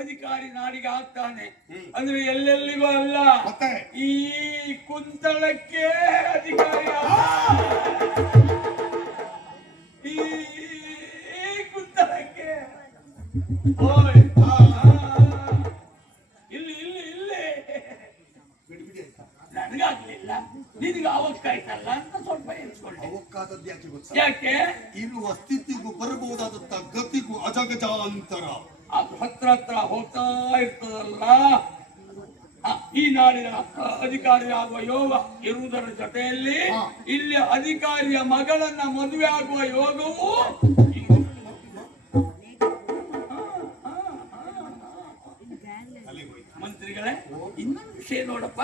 ಅಧಿಕಾರಿ ನಾಡಿಗೆ ಆಗ್ತಾನೆ ಅಂದ್ರೆ ಎಲ್ಲೆಲ್ಲಿಗೂ ಅಲ್ಲ, ಈ ಕುಂತಳಕ್ಕೆ ಅಧಿಕಾರಿ ಈ ಕುಂತಳಕ್ಕೆ. ಇಲ್ಲಿ ಇಲ್ಲಿ ಇಲ್ಲಿ ನನಗಾಗ್ಲಿಲ್ಲ, ನಿನಗೆ ಅವಕ್ಕಾಯ್ತಲ್ಲ ಅಂತ ಸ್ವಲ್ಪ ಎನ್ಸ್ಕೊಳ್ಳಿ. ಯಾಕೆ ಇರುವ ಸ್ಥಿತಿಗೂ ಬರಬಹುದಾದಂತ ಗತಿಗೂ ಅಜಗಜಾಂತರ ಅದು ಹತ್ರ ಹತ್ರ ಹೋಗ್ತಾ ಇರ್ತದಲ್ಲ. ಈ ನಾಡಿನ ಅಧಿಕಾರಿ ಆಗುವ ಯೋಗ ಇರುವುದರ ಜೊತೆಯಲ್ಲಿ ಇಲ್ಲಿ ಅಧಿಕಾರಿಯ ಮಗಳನ್ನ ಮದುವೆ ಆಗುವ ಯೋಗವು ಮಂತ್ರಿಗಳೇ. ಇನ್ನೊಂದು ವಿಷಯ ನೋಡಪ್ಪ,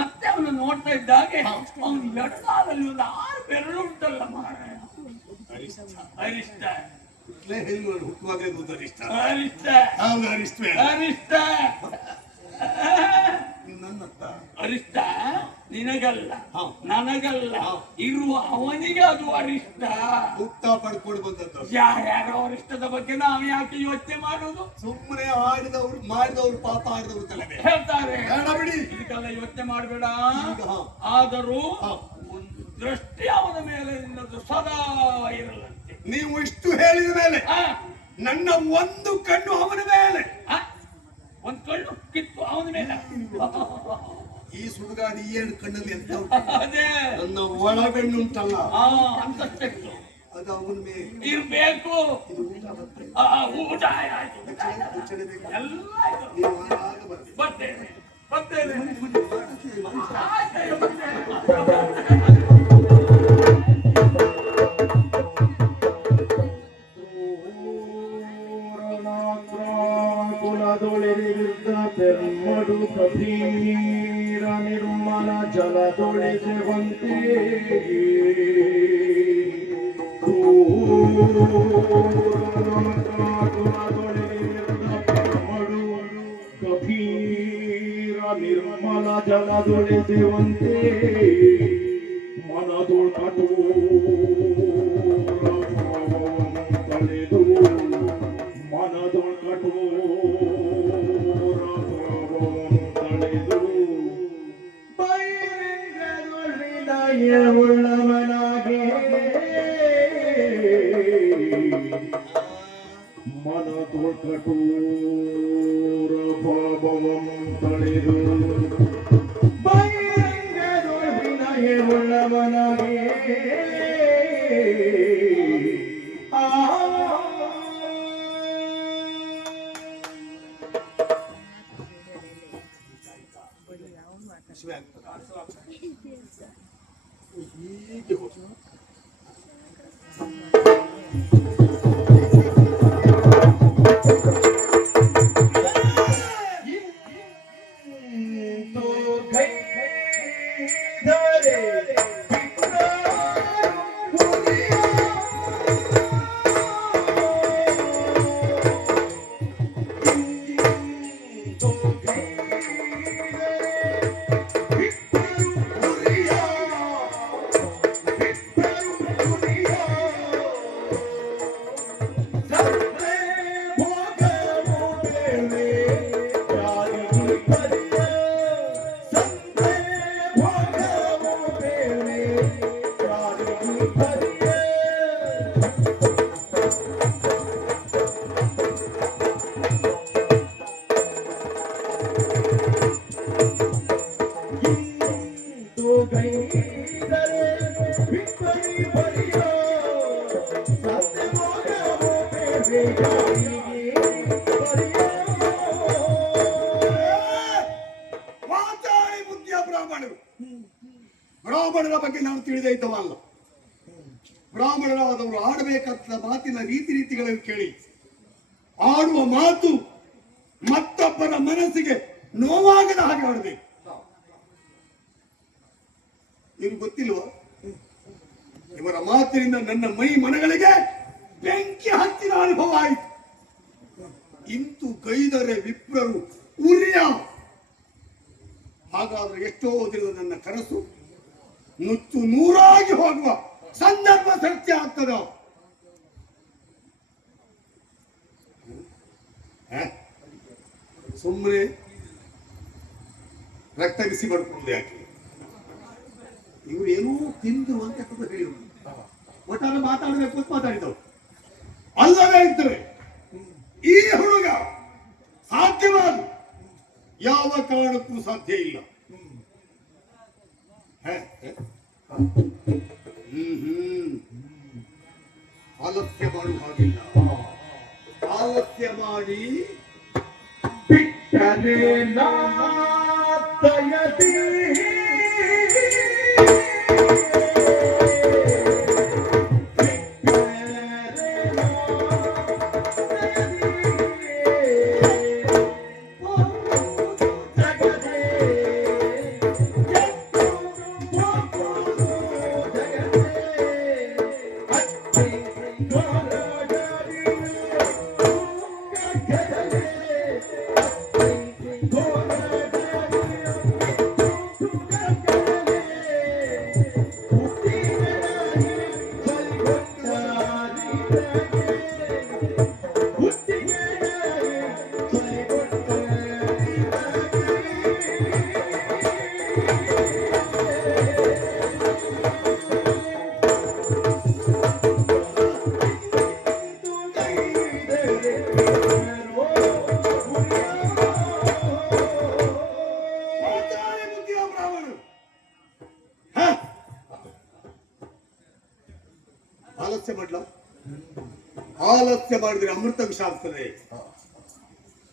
ಮತ್ತೆ ಅವನು ನೋಡ್ತಾ ಇದ್ದಾಗೆ ಅವನು ಎಡಗಾಲಲ್ಲಿ ಒಂದು 6 ಬೆರಳು ಉಂಟಲ್ಲ ಮಾರಾಯ, ಅರಿಷ್ಟ ಅರಿಷ್ಟ ನಿನಗಲ್ಲ ನನಗಲ್ಲ, ಇರುವ ಅವನಿಗೆ ಅದು ಅರಿಷ್ಟ. ಪಡ್ಕೊಂಡು ಬಂದದ್ದು ಯಾರ್ಯಾರೋ ಅರಿಷ್ಟದ ಬಗ್ಗೆ ನಾವು ಯಾಕೆ ಯೋಚನೆ ಮಾಡೋದು? ಸುಮ್ಮನೆ ಆಡಿದವರು ಮಾಡಿದವರು ಪಾಪ ಆಡಿದವರು ತಲೆ ಹೇಳ್ತಾರೆ, ಬಿಡಿ, ಇದಕ್ಕೆಲ್ಲ ಯೋಚನೆ ಮಾಡಬೇಡ. ಆದರೂ ಒಂದು ದೃಷ್ಟಿ ಅವನ ಮೇಲೆ ನಿನ್ನದು ಸದಾ ಇರಲಂತೆ. ನೀವು ಇಷ್ಟು ಹೇಳಿದ ಮೇಲೆ ನನ್ನ ಒಂದು ಕಣ್ಣು ಅವನ ಮೇಲೆ, ಒಂದು ಕಣ್ಣು ಕಿತ್ತು ಅವನ ಮೇಲೆ. ಈ ಸುಡುಗಾಡಿ ಏನು ಕಣ್ಣಲ್ಲಿ ಅಂತ ಅದೇ ನನ್ನ ಒಳಗಣ್ಣು ಉಂಟಲ್ಲ, ಅಂತಸ್ತು ಅದು ಅವನ ಮೇಲೆ ಇರ್ಬೇಕು. ಊಟ ಬರ್ತೇನೆ ಬರ್ತೇನೆ. ಪೆರ್ಮಡು ಕಬೀರ ನಿರ್ಮಲ ಜಲದೊಳೆಸುವಂತೆ ಪೆರ್ಮಡು ಕಬೀರ ನಿರ್ಮಲ ಜಲದೊಳೆಸುವಂತೆ ಮನದೊಳ್ ಕಠೋರ ತಳೆದು ಮನದೊಳ್ ಕಠೋರ ಉಳ್ಳವನಾಗೆ ಮನ ಕಠೋರ ಭಾವವಂ ತಳೆದು ಬಹಿರಂಗದೊಳವಿನಯ ಉಳ್ಳವನಾಗೆ ಹೀಗೆ ಬ್ರಾಹ್ಮಣರ ಬಗ್ಗೆ ನಾವು ಆಡುವ ಮಾತು ಮತ್ತೊಬ್ಬರ ಮನಸ್ಸಿಗೆ ನೋವಾಗದ ಹಾಗೆ ಆಡಬೇಕು. ಇವ್ರು ಗೊತ್ತಿಲ್ವ, ಇವರ ಮಾತಿನಿಂದ ನನ್ನ ಮೈ ಮನಗಳಿಗೆ ಬೆಂಕಿ ಹಚ್ಚಿದ ಅನುಭವ ಆಯಿತು. ಇಂತು ಗೈದರೆ ವಿಪ್ರರು ಉರಿಯ. ಹಾಗಾದ್ರೆ ಎಷ್ಟೋ ದಿನದ ನನ್ನ ಕನಸು ನುಚ್ಚು ನೂರಾಗಿ ಹೋಗುವ ಸಂದರ್ಭ ಸತ್ಯ ಆಗ್ತದ. ಸುಮ್ಮನೆ ರಕ್ತ ಬಿಸಿ ಮಾಡ್ಕೊಂಡು ಯಾಕೆ? ಇವರು ಏನೋ ತಿಂದು ಅಂತ ಹೇಳಿದ್ರು, ಒಟ್ಟಾರೆ ಮಾತಾಡಬೇಕು ಅಂತ ಮಾತಾಡಿದವು. ಅಲ್ಲವೇ ಇದ್ದರೆ ಈ ಹುಡುಗ ಸಾಧ್ಯವಾದ ಯಾವ ಕಾರಣಕ್ಕೂ ಸಾಧ್ಯ ಇಲ್ಲ. ಆಲಸ್ಯ ಮಾಡುವ ಹಾಗಿಲ್ಲ. ಆಲಸ್ಯ ಮಾಡಿ ಬಿಟ್ಟರೆ ನಾತಯತಿ ಆಲಸ್ಯ ಮಾಡ್ಲ. ಆಲಸ್ಯ ಮಾಡಿದ್ರೆ ಅಮೃತ ವಿಷ ಆಗ್ತದೆ.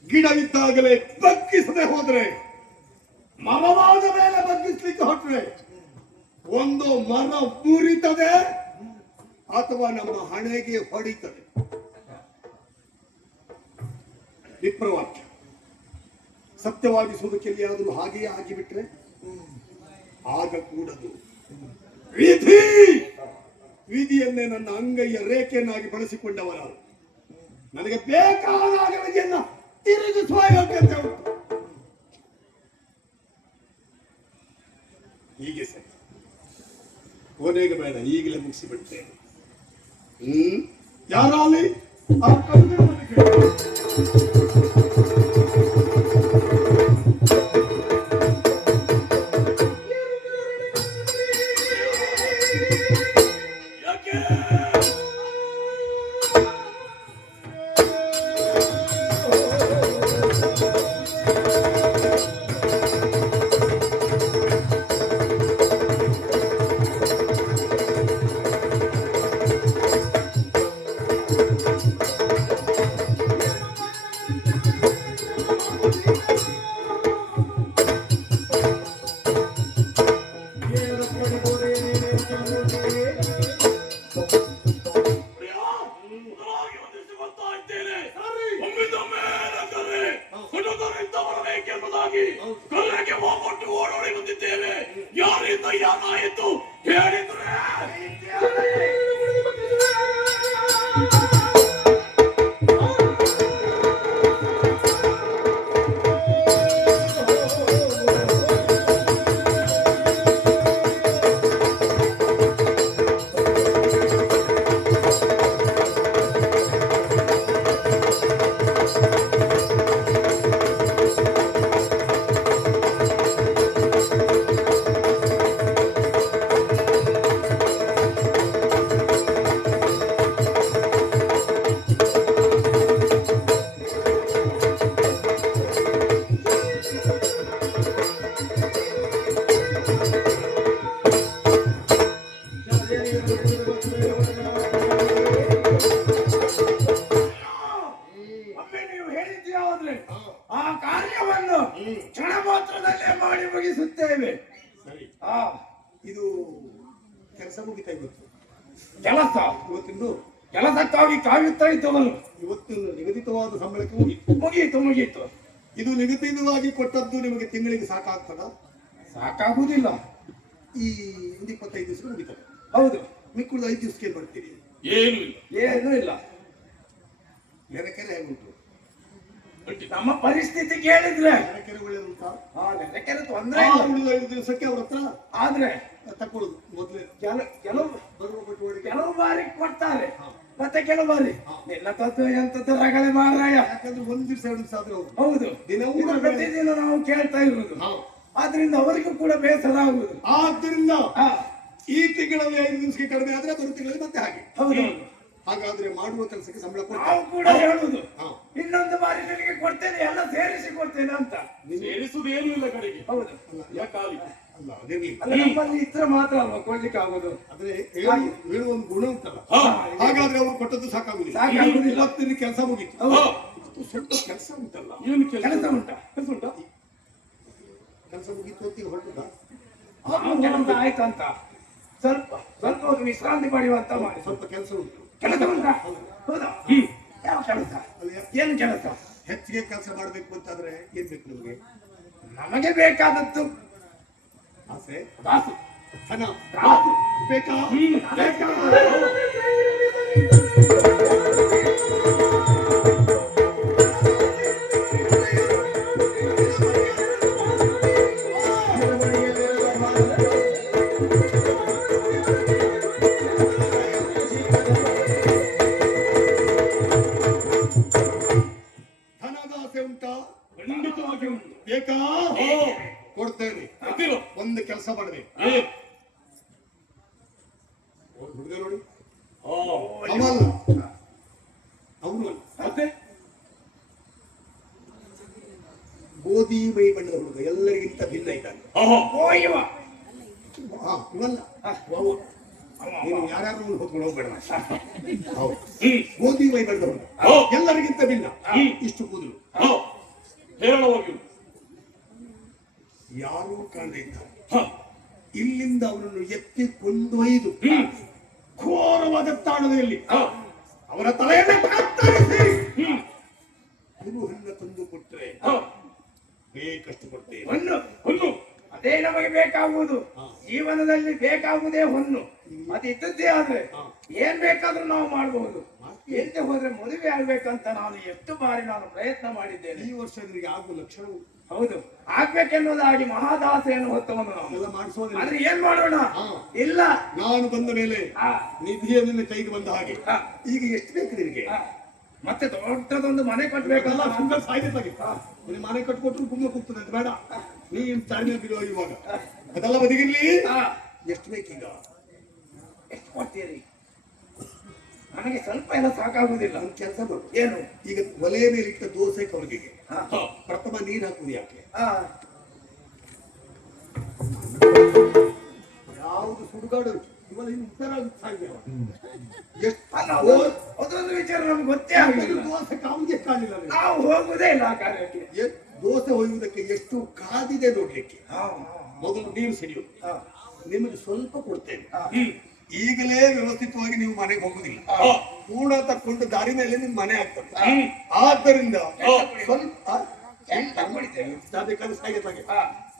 ಗಿಡವಿದ್ದಾಗಲೇ ಬಗ್ಗಿಸದೆ ಹೋದ್ರೆ, ಮರವಾದ ಮೇಲೆ ಬಗ್ಗಿಸ್ಲಿಕ್ಕೆ ಹೊಟ್ಟರೆ ಒಂದು ಮರ ಮುರಿತದೆ ಅಥವಾ ನಮ್ಮ ಹಣೆಗೆ ಹೊಡಿತದೆ. ವಿಪ್ರವಾಕ್ಯ ಸತ್ಯವಾಗಿಸುವುದಕ್ಕೆ ಯಾವುದು ಹಾಗೆಯೇ ಆಗಿಬಿಟ್ರೆ ಆಗ ಕೂಡದು. ವಿಧಿ ವಿಧಿಯನ್ನೇ ನನ್ನ ಅಂಗೈಯ ರೇಖೆಯನ್ನಾಗಿ ಬಳಸಿಕೊಂಡವರ ನನಗೆ ಬೇಕಾದಾಗ ವಿಧಿಯನ್ನ ತಿರುಗಿಸುವ ಯೋಗ್ಯತೆ ಉಂಟು. ಹೀಗೆ ಸರಿ, ಕೊನೆಗೆ ಬೇಡ, ಈಗಲೇ ಮುಗಿಸಿಬಿಡ್ತೇನೆ. ಯಾರಲ್ಲಿ ಆ ಕಣ್ಣನ್ನು ಕೇಳಿ. ಯಾರಿಂದ ಯಾನಾಯಿತು ಹೇಳಿದ್ರೆ ಆ ಕಾರ್ಯವನ್ನು ಕ್ಷಣ ಮಾತ್ರದಲ್ಲೇ ಮಾಡಿ ಮುಗಿಸುತ್ತೇವೆ. ಇದು ಕೆಲಸ ಮುಗಿತಾ ಇವತ್ತು. ಕೆಲಸ ಇವತ್ತಿಂದು ಕೆಲಸಕ್ಕಾಗಿ ಕಾಯುತ್ತಾ ಇದ್ದವನು ಇವತ್ತು ನಿಗದಿತ ಶಾಶ್ವತವಾದ ಸಂಬಳಕ್ಕೆ ಮುಗಿತು. ಮುಗೀತು. ಇದು ನಿಗದಿತವಾಗಿ ಕೊಟ್ಟದ್ದು ನಿಮಗೆ ತಿಂಗಳಿಗೆ ಸಾಕಾಗ್ತದ? ಸಾಕಾಗುವುದಿಲ್ಲ. ಈ 25 ದಿವಸ ಮುಗಿತದೆ. ಹೌದು. ಮಿಕ್ಕುಳಿದ 5 ದಿವಸಕ್ಕೆ ಬರ್ತೀರಿ? ಏನೂ ಇಲ್ಲ. ನೆರೆಕೆರೆ ಹೇಗುಂಟು? ನಮ್ಮ ಪರಿಸ್ಥಿತಿ ಕೇಳಿದ್ರೆ ನೆರೆಕೆರೆ ಒಳ್ಳೆದುಂಟಾ? ನೆರೆಕೆರೆ ತೊಂದ್ರೆ ಇಲ್ಲ. ಉಳಿದ 5 ದಿವಸಕ್ಕೆ ಅವ್ರ ಹತ್ರ ಆದ್ರೆ ತಕೊಳ್ಳುದು ಮೊದಲೇ ಕೆಲವು ಬರುವ ಪಟುವಳಿಕೆ. ಕೆಲವು ಬಾರಿ ಕೊಡ್ತಾರೆ, ಮತ್ತೆ ಕೆಲವು ಬಾರಿ ಎಲ್ಲ ತತ್ವ ಎಂತದ್ದು ರಗಳೆ ಮಾರಾಯ. ಯಾಕಂದ್ರೆ 1 ದಿವಸ 2 ದಿವಸ ಆದ್ರೆ ಹೌದು. ಹೌದು, ದಿನವೂ ಇದು ಪ್ರತಿದಿನ ನಾವು ಕೇಳ್ತಾ ಇರುವುದು. ಆದ್ರಿಂದ ಅವರಿಗೂ ಕೂಡ ಬೇಸರ ಆಗುವುದು. ಆದ್ದರಿಂದ ಈ ತಿಂಗಳಲ್ಲಿ 5 ದಿವಸಕ್ಕೆ ಕಡಿಮೆ ಆದ್ರೆ ಬರುವ ತಿಂಗಳಲ್ಲಿ ಮತ್ತೆ ಹಾಗೆ. ಹೌದು. ಹಾಗಾದ್ರೆ ಮಾಡುವ ಕೆಲಸಕ್ಕೆ ಸಂಬಳ ನಾವು ಕೂಡ ಹೇಳುವುದು, ಇನ್ನೊಂದು ಬಾರಿ ನಿನಗೆ ಕೊಡ್ತೇನೆ, ಎಲ್ಲ ಸೇರಿಸಿ ಕೊಡ್ತೇನೆ ಅಂತ. ಸೇರಿಸುವುದು ಏನೂ ಇಲ್ಲ ಕಡೆಗೆ. ಹೌದು. ಯಾಕಾಗಿ ಅಲ್ಲ ಅದಿರ್ಲಿ. ಅಲ್ಲ, ನಮ್ಮಲ್ಲಿ ಇದ್ರೆ ಮಾತ್ರ ಅಲ್ವಾ ಕೊಡ್ಲಿಕ್ಕೆ ಆಗೋದು. ಆದ್ರೆ ಹೇಳುವ ಒಂದು ಗುಣ ಉಂಟಲ್ಲ. ಹಾಗಾದ್ರೆ ಅವ್ರು ಕೊಟ್ಟದ್ದು ಸಾಕಾಗುದಿಲ್ಲ. ಇವತ್ತಿನ ಕೆಲಸ ಮುಗಿತು. ಇವತ್ತು ಸ್ವಲ್ಪ ಕೆಲಸ ಉಂಟಲ್ಲ. ಏನು ಕೆಲಸ ಉಂಟಾ? ಕೆಲಸ ಮುಗಿತು ಹೊತ್ತಿಗೆ ಹೊರಟದ. ಕೆಲಸ ಆಯ್ತಂತ ಸ್ವಲ್ಪ ಸ್ವಲ್ಪ ಹೊತ್ತು ವಿಶ್ರಾಂತಿ ಪಡೆಯುವಂತ ಮಾಡಿ. ಸ್ವಲ್ಪ ಕೆಲಸ ಉಂಟು. ಕೆಲಸ ಉಂಟಾ? ಹೌದಾ? ಯಾವ ಕೆಲಸ? ಏನು ಕೆಲಸ? ಹೆಚ್ಚಿಗೆ ಕೆಲಸ ಮಾಡ್ಬೇಕು ಅಂತಾದ್ರೆ ಏನ್ ಬೇಕು ನಿಮಗೆ? ನಮಗೆ ಬೇಕಾದದ್ದು ಆಸೆ, ಕಾಸು. ಹಣ ಕಾಸು ಬೇಕಾ? ಬೇಕಾ? ಧನದಾಸೆ ಉಂಟಾ? ಖಂಡಿತವಾಗಿ ಉಂಟು. ಬೇಕಾ? ಕೊಡ್ತೇನೆ. ಒಂದು ಕೆಲಸ ಮಾಡಿದೆ. ಹುಡುಗ ನೋಡಿ, ಅವಲ್ಲ ಅವನು ಮತ್ತೆ ಗೋಧಿ ಮೈ ಬಣ್ಣದ ಹುಡುಗ, ಎಲ್ಲರಿಗಿಂತ ಭಿನ್ನ ಇದ್ದಾನೆ. ಇವಲ್ಲ ನೀನು ಯಾರ್ಯಾರು ಹೋಗ್ಕೊಂಡು ಹೋಗ್ಬೇಡ. ಹೌದು, ಗೋಧಿ ಮೈ ಬಣ್ಣದ ಹುಡುಗ, ಎಲ್ಲರಿಗಿಂತ ಭಿನ್ನ. ಇಷ್ಟು ಕೂದಲು, ಹೇರಳವಾಗಿ ಯಾರೂ ಕಾಣದೇ ಇದ್ದಾರೆ. ಇಲ್ಲಿಂದ ಅವನನ್ನು ಎತ್ತಿ ಕೊಂಡೊಯ್ದು ಘೋರವಾದ ತಾಣದಲ್ಲಿ ಅವರ ತಲೆಯನ್ನು ಕತ್ತರಿಸಿ ಹುರುಹನ್ನು ತಂದು ಕೊಟ್ಟರೆ ಬೇಕಷ್ಟು ಕೊಡ್ತೇನೆ. ಹೊನ್ನು ಅದೇ ನಮಗೆ ಬೇಕಾಗುವುದು. ಜೀವನದಲ್ಲಿ ಬೇಕಾಗುವುದೇ ಹೊನ್ನು. ಅದು ಇದ್ದದ್ದೇ ಆದ್ರೆ ಏನ್ ಬೇಕಾದ್ರೂ ನಾವು ಮಾಡಬಹುದು. ಎಲ್ಲಿ ಹೋದ್ರೆ ಮದುವೆ ಆಗ್ಬೇಕಂತ ಎಷ್ಟು ಬಾರಿ ನಾನು ಪ್ರಯತ್ನ ಮಾಡಿದ್ದೇನೆ. ಈ ವರ್ಷ ನಿನಗೆ ಆಗುವ ಲಕ್ಷಣ ಹೌದು, ಆಗ್ಬೇಕೆನ್ನುವುದಾಗಿ ಮಹಾದಾಸೆಯನ್ನು ಹೊತ್ತವನು ನಾವು. ಎಲ್ಲ ಮಾಡಿಸೋದಿಲ್ಲ. ಆದ್ರೆ ಏನ್ ಮಾಡೋಣ? ಇಲ್ಲ, ನಾನು ಬಂದ ಮೇಲೆ ನಿಧಿಯ ನಿನ್ನ ಕೈಗೆ ಬಂದ ಹಾಗೆ ಈಗ ಎಷ್ಟು ಬೇಕು ನಿನಗೆ? ಮತ್ತೆ ದೊಡ್ಡದೊಂದು ಮನೆ ಕಟ್ಟಬೇಕಲ್ಲ. ಸುಂದರ ಸಾಧ್ಯತೆ ನಿನ್ನ ಮನೆ ಕಟ್ಕೊಟ್ರು ಕುಂಗ ಕೂಗ್ತದೆ, ಅದು ಬೇಡ. ನೀನ್ ತಾಳ್ಮೆ ಬಿಡುವ ಇವಾಗ ಅದೆಲ್ಲ ಬದಿಗಿರ್ಲಿ. ಎಷ್ಟು ಬೇಕೀಗ? ಎಷ್ಟು ಕೊಡ್ತೀರಿ? ನನಗೆ ಸ್ವಲ್ಪ ಎಲ್ಲ ಸಾಕಾಗುದಿಲ್ಲ. ಒಂದು ಕೆಲಸ ಮಾಡು. ಏನು? ಈಗ ಒಲೆಯ ಮೇಲೆ ಇಟ್ಟ ದೋಸೆ ಕವಲಿಗೆ ಪ್ರಥಮ ನೀರು ಹಾಕುವುದು ಯಾಕೆ? ಯಾವುದು ಸುಡುಗಾಡು ಇವಾಗ ಉತ್ತರ ಅದೊಂದು ವಿಚಾರ ನಮ್ಗೆ ಗೊತ್ತೇ ಆಗಲಿಲ್ಲ. ದೋಸೆ ಕಾವಿಗೆ ಕಾಣಲಿಲ್ಲ. ನಾವು ಹೋಗುವುದೇ ಇಲ್ಲ ಆ ಕಾರ್ಯಕ್ಕೆ. ದೋಸೆ ಹೊಯ್ಯುವುದಕ್ಕೆ ಎಷ್ಟು ಕಾದಿದೆ ನೋಡ್ಲಿಕ್ಕೆ. ಮೊದಲು ನೀರು ಸಿಡಿಯುವುದು. ನಿಮಗೆ ಸ್ವಲ್ಪ ಕೊಡ್ತೇನೆ. ಈಗಲೇ ವ್ಯವಸ್ಥಿತವಾಗಿ ನೀವು ಮನೆಗೆ ಹೋಗುದಿಲ್ಲ. ಪೂರ್ಣ ತಕ್ಕೊಂಡು ದಾರಿ ಮೇಲೆ ನಿಮ್ ಮನೆ ಆಗ್ತದೆ. ಆದ್ದರಿಂದ ಸ್ವಲ್ಪ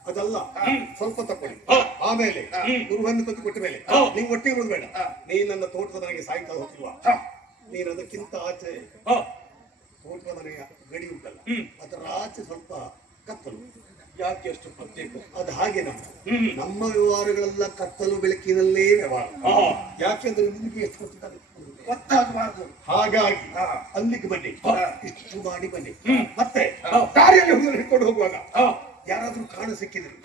ಅದಲ್ಲ, ಸ್ವಲ್ಪ ತಕೊಳ್ಳಿ. ಆಮೇಲೆ ಗುರುವನ್ನು ತಂದು ಕೊಟ್ಟ ಮೇಲೆ ನೀವು ಒಟ್ಟಿಗೆ ಇರೋದು ಬೇಡ. ನೀ ನನ್ನ ತೋಟದ ಮನೆಗೆ ಸಾಯಂಕಾಲ ಹೋಗ್ತಿಲ್ವಾ? ನೀನು ಅದಕ್ಕಿಂತ ಆಚೆ ತೋಟದ ಮನೆಯ ಗಡಿ ಉಂಟಲ್ಲ, ಅದರ ಆಚೆ ಸ್ವಲ್ಪ ಕತ್ತಲು. ಯಾಕೆ ಅಷ್ಟು ಪ್ರತ್ಯೇಕ? ಅದು ಹಾಗೆ ನಮ್ಮ ವ್ಯವಹಾರಗಳೆಲ್ಲ ಕತ್ತಲು ಬೆಳಕಿನಲ್ಲೇ ವ್ಯವಹಾರ. ಯಾಕೆಂದ್ರೆ ನಿಮಗೆ ಎಷ್ಟು ಗೊತ್ತಾಗಬಾರ್ದು. ಹಾಗಾಗಿ ಅಲ್ಲಿಗೆ ಬನ್ನಿ, ಇಷ್ಟು ಮಾಡಿ ಬನ್ನಿ. ಮತ್ತೆ ದಾರಿಯಲ್ಲಿ ಹುಡುಗರು ಹಿಡ್ಕೊಂಡು ಹೋಗುವಾಗ ಯಾರಾದ್ರೂ ಕಾಣ ಸಿಕ್ಕಿದ್ರು,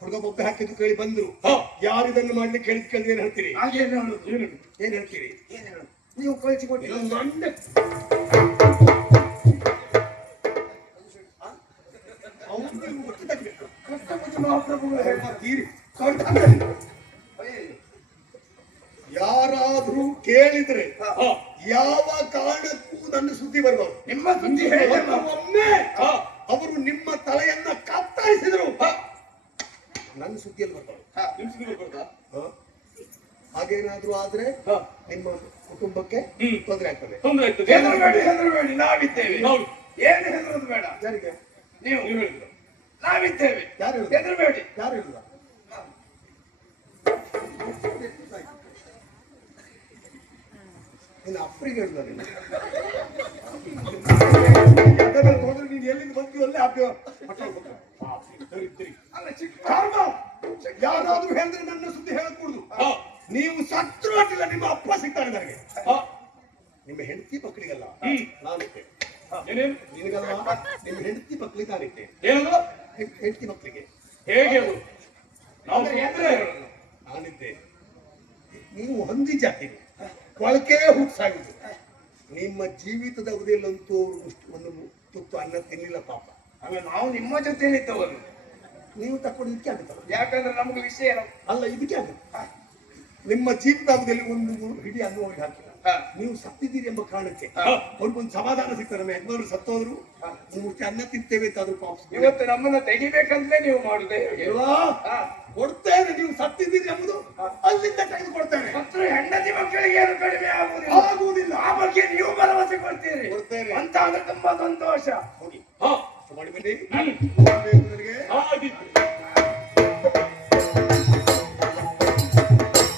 ಹುಡುಗ ಬೊಬ್ಬೆ ಹಾಕಿದ್ದು ಕೇಳಿ ಬಂದ್ರು, ಯಾರಿದನ್ನು ಮಾಡ್ಲಿಕ್ಕೆ ಕೇಳಿದ್ ಏನ್ ಹೇಳ್ತೀರಿ? ಏನ್ ಹೇಳ್ತೀರಿ? ನೀವು ಕಳಿಸಿಕೊಟ್ಟಿಲ್ಲ ಯಾರಾದ್ರೂ ಕೇಳಿದ್ರೆ ಯಾವ ಕಾರಣಕ್ಕೂ ನನ್ನ ಸುದ್ದಿ ಬರಬಾರ್ದು. ನಿಮ್ಮ ಸುದ್ದಿ ಒಮ್ಮೆ ಅವರು ನಿಮ್ಮ ತಲೆಯನ್ನ ಕತ್ತರಿಸಿದ್ರು ನನ್ನ ಸುದ್ದಿಯಲ್ಲಿ ಬರ್ಬಾರ್ದು. ಹಾಗೇನಾದ್ರೂ ಆದ್ರೆ ನಿಮ್ಮ ಕುಟುಂಬಕ್ಕೆ ತೊಂದರೆ ಆಗ್ತದೆ. ತೊಂದರೆ ಆಗ್ತದೆ. ಹೆದರಬೇಡಿ, ನಾವಿದ್ದೇವೆ. ಹೌದು. ಏನು ಹೆದರೋದು ಬೇಡ. ಯಾರಿಗೆ? ನೀವು ಹೇಳಿದ್ರು. ನಾವಿದ್ದೇವೆ. ಯಾರು ಹೇಳಿದ್ರು? ಹೆದರಬೇಡಿ. ಯಾರು ಹೇಳಿದ್ರ? ನಿನ್ನ ಅಪ್ಪರಿಗೆ ಹೇಳಿದ ನೀನು ಹೋದ್ರೆ ನೀನು ಎಲ್ಲಿಂದ ಬಂತೀವಿ ಅಲ್ಲೇ ಹಾಕಿ ಅಲ್ಲ ಚಿಕ್ಕ ಯಾರಾದ್ರೂ ಹೇಳಿದ್ರೆ ನನ್ನ ಸುದ್ದಿ ಹೇಳಕೂಡುದು. ನೀವು ಸತ್ರು ಅಡ್ಡಿಲ್ಲ, ನಿಮ್ಮ ಅಪ್ಪ ಸಿಗ್ತಾರೆ ನನಗೆ. ನಿಮ್ಮ ಹೆಂಡತಿ ಮಕ್ಕಳಿಗಲ್ಲ ನಾನಿಟ್ಟೆ. ಏನೇನು? ನಿನಗಲ್ಲ, ನಿಮ್ಮ ಹೆಂಡತಿ ಮಕ್ಕಳಿಗೆ ನಾನಿಟ್ಟೆ. ಏನದು? ಹೆಂಡತಿ ಮಕ್ಕಳಿಗೆ ಹೇಗೆ ಅದು? ನಾವು ನಾನಿದ್ದೆ. ನೀವು ಹೊಂದಿ ಜಾತಿ ಕೊಳಕೆ ಹುಟ್ಸಾಗುದು. ನಿಮ್ಮ ಜೀವಿತದ ಅವಧಿಯಲ್ಲಂತೂ ಒಂದು ತುತ್ತು ಅನ್ನ ತಿನ್ನಿಲ್ಲ ಪಾಪ. ಆಮೇಲೆ ನಾವು ನಿಮ್ಮ ಜೊತೆಲಿದ್ದವರು. ನೀವು ತಕ್ಕೊಂಡಿದ್ದಕ್ಕೆ ಆಗುತ್ತಲ್ಲ. ಯಾಕಂದ್ರೆ ನಮ್ಗೆ ವಿಷಯ ಅಲ್ಲ, ಇದಕ್ಕೆ ಆಗುತ್ತೆ. ನಿಮ್ಮ ಜೀವಿತಾವಧಿಯಲ್ಲಿ ಒಂದು ಹಿಡಿ ಅನ್ನು ಅವ್ರಿಗೆ ಹಾಕಿಲ್ಲ. ನೀವು ಸತ್ತಿದ್ದೀರಿ ಎಂಬ ಕಾರಣಕ್ಕೆ ಅವ್ರಿಗೊಂದು ಸಮಾಧಾನ ಸಿಗ್ತದೆ. ನಮ್ಮ ಯಜಮಾನರು ಸತ್ತೋದ್ರು, ಮೂರ್ತಿ ಅನ್ನ ತಿಂತೇವೆ ಅಂತ ಆದ್ರೂ ಪಾಪ. ಇವತ್ತು ನಮ್ಮನ್ನ ತೆಗಿಬೇಕಂತಲೇ ನೀವು ಮಾಡುದೇ ಕೊಡ್ತೇನೆ. ನೀವು ಸತ್ತಿದ್ದೀರಿ ಎಂಬುದು ಅಲ್ಲಿಂದ ತೆಗೆದುಕೊಡ್ತೇನೆ. ಮತ್ತು ಹೆಂಡತಿ ಮಕ್ಕಳಿಗೆ ಏನು ಕಡಿಮೆ ಆಗುವುದಿಲ್ಲ. ಆ ಬಗ್ಗೆ ನೀವು ಭರವಸೆ ಕೊಡ್ತೀರಿ. ಕೊಡ್ತೇನೆ ಅಂತ ಆದ್ರೆ ತುಂಬಾ ಸಂತೋಷ. ಹೋಗಿ ಮಾಡಿ ಬನ್ನಿ.